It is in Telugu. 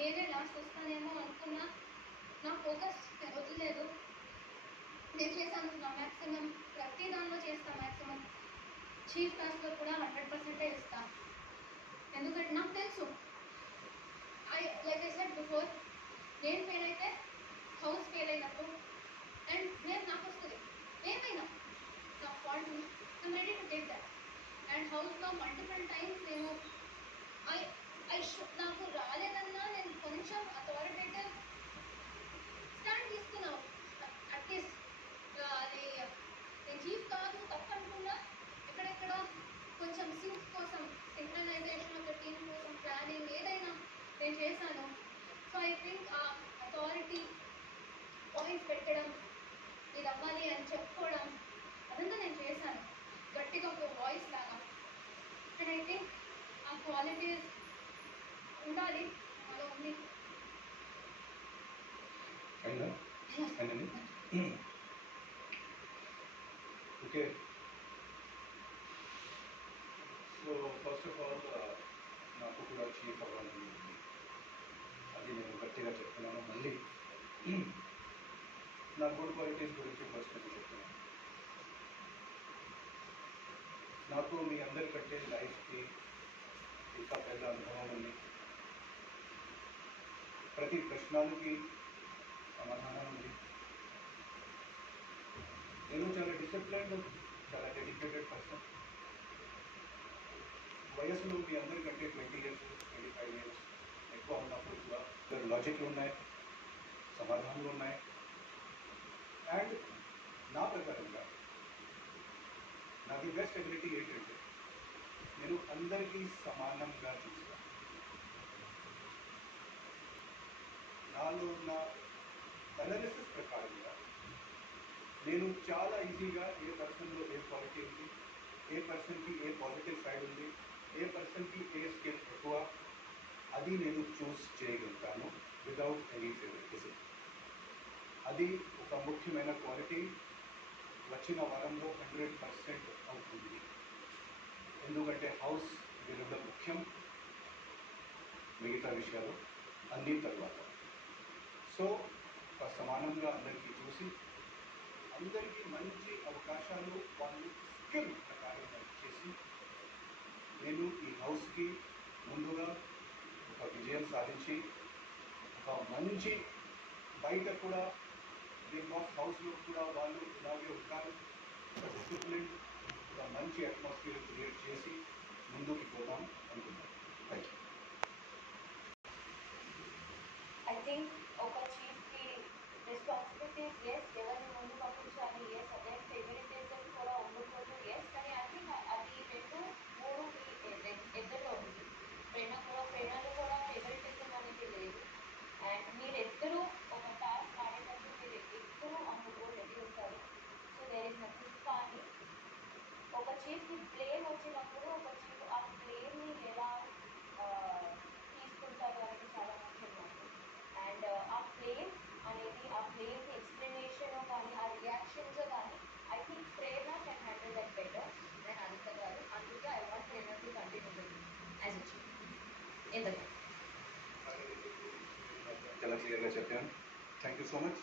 నేనే లాస్ట్ వస్తానేమో అనుకున్నా. నా ఫోకస్ వదిలేదు. నేను చేశాను నా మ్యాక్సిమం, ప్రతి దానిలో చేస్తా మ్యాక్సిమం. చీఫ్ టాస్క్లో కూడా 100% ఇస్తా. ఎందుకంటే నాకు తెలుసు, లైక్ ఐ సెడ్ బిఫోర్, నేను ఫెయిల్ అయితే హౌస్ ఫెయిల్ అయినట్టు. అండ్ నేను నాకు వస్తుంది ఏమైనా నా fault, I'm ready to take that. And హౌస్లో మల్టిపుల్ టైమ్స్ నేను నాకు రాలేదన్నా నేను కొంచెం అథారిటేటివ్ స్టాండ్ తీసుకున్నావు. అట్లీస్ట్ అది నేను చీఫ్ కాదు తప్పు అనుకున్నా, ఎక్కడెక్కడ కొంచెం సింక్రనైజేషన్ ఆఫ్ ద టీమ్ కోసం ప్లానింగ్ ఏదైనా నేను చేశాను. సో ఐ థింక్ ఆ అథారిటీ పాయింట్స్ పెట్టడం, ఇది అవ్వాలి అని చెప్పుకోవడం, అదంతా నేను చేశాను గట్టిగా ఒక వాయిస్ లాగా. అండ్ ఐ థింక్ ఆ క్వాలిటీస్ ఉండాలి, నాలో ఉంది. Okay, so first of all నాకు కూడా చీఫ్ అవ్వాలని ఉంది. అది నేను గట్టిగా చెప్తున్నాను. మళ్ళీ నా గుడ్ క్వాలిటీస్ గురించి ఫస్ట్ నేను చెప్తున్నాను. నాకు మీ అందరికంటే లైఫ్కి ఇంకా పెద్ద అనుభవం ఉంది. ప్రతి ప్రశ్నలకి సమాధానం ఉంది. నేను చాలా డిసిప్లైన్డ్, చాలా డెడికేటెడ్ పర్సన్. వయసులో మీ అందరికంటే 20 years 25 years ఎక్కువ ఉన్నప్పుడు కూడా లాజిక్లు ఉన్నాయి, సమాధానాలు ఉన్నాయి. అండ్ నా ప్రకారంగా నాది బెస్ట్ ఎబిలిటీ ఏంటంటే నేను అందరికీ సమానంగా చూస్తాను. నాలో ఉన్న అనాలిసిస్ ప్రకారంగా నేను చాలా ఈజీగా ఏ పర్సన్లో ఏ క్వాలిటీ ఉంది, ఏ పర్సన్కి ఏ పాజిటివ్ సైడ్ ఉంది, ఏ పర్సన్కి ఏ స్కిల్ ఎక్కువ, అది నేను చూస్ చేయగలుగుతాను వితౌట్ ఎనీ ఫేవరెటిజం. అది ఒక ముఖ్యమైన క్వాలిటీ. వచ్చిన వారంలో 100% అవుతుంది. ఎందుకంటే హౌస్ గెలవడం ముఖ్యం, మిగతా విషయాలు అన్ని తర్వాత. సో సమానంగా అందరికీ చూసి అందరికీ మంచి అవకాశాలు వాళ్ళు స్కిల్ ప్రకారంగా ఇచ్చేసి నేను ఈ హౌస్కి ముందుగా ఒక విజయం సాధించి ఒక మంచి బయట కూడా బిగ్ బాస్ హౌస్లో కూడా వాళ్ళు ఇలాగే ఉంటారు, ఒక డిసిప్లిన్, ఒక మంచి అట్మాస్ఫియర్ క్రియేట్ చేసి ముందుకు పోదాం అనుకుంటాను. Thank you. ఐ థింక్ ఒక చీఫ్కి రెస్పాన్సిబిలిటీస్ ఎస్, ఎవరిని ముందు పంపించాలి ఎస్, అదే ఫేవరెటిజం కూడా ఉండకూడదు ఎస్. కానీ ఐ థింక్ అది 2-3 మీ ఇద్దరిలో ఉంది. ప్రేరణలో కూడా ఫేవరెటిజం అనేది లేదు. అండ్ మీరిద్దరూ ఒక టాస్క్ ఆడేటప్పుడు మీరు ఇద్దరూ అందులో రెడీ ఉంటారు. So there is nothing. కానీ ఒక చీఫ్కి బ్లేమ్ వచ్చినప్పుడు ఒక చీఫ్ ఆ బ్లేమ్ని ఎలా తీసుకుంటారు అనేది చాలా ముఖ్యం నాకు. అండ్ ఆ బ్లేమ్ అనేది, ఆ బ్లేమ్కి ఎక్స్ప్లెనేషన్ కానీ ఆ రియాక్షన్స్ కానీ I think Prerana can handle that better than Aditya garu. అందుకే I want Prerana to continue the game as a chief in the game. చాలా క్లియర్గా చెప్పాను. Thank you so much.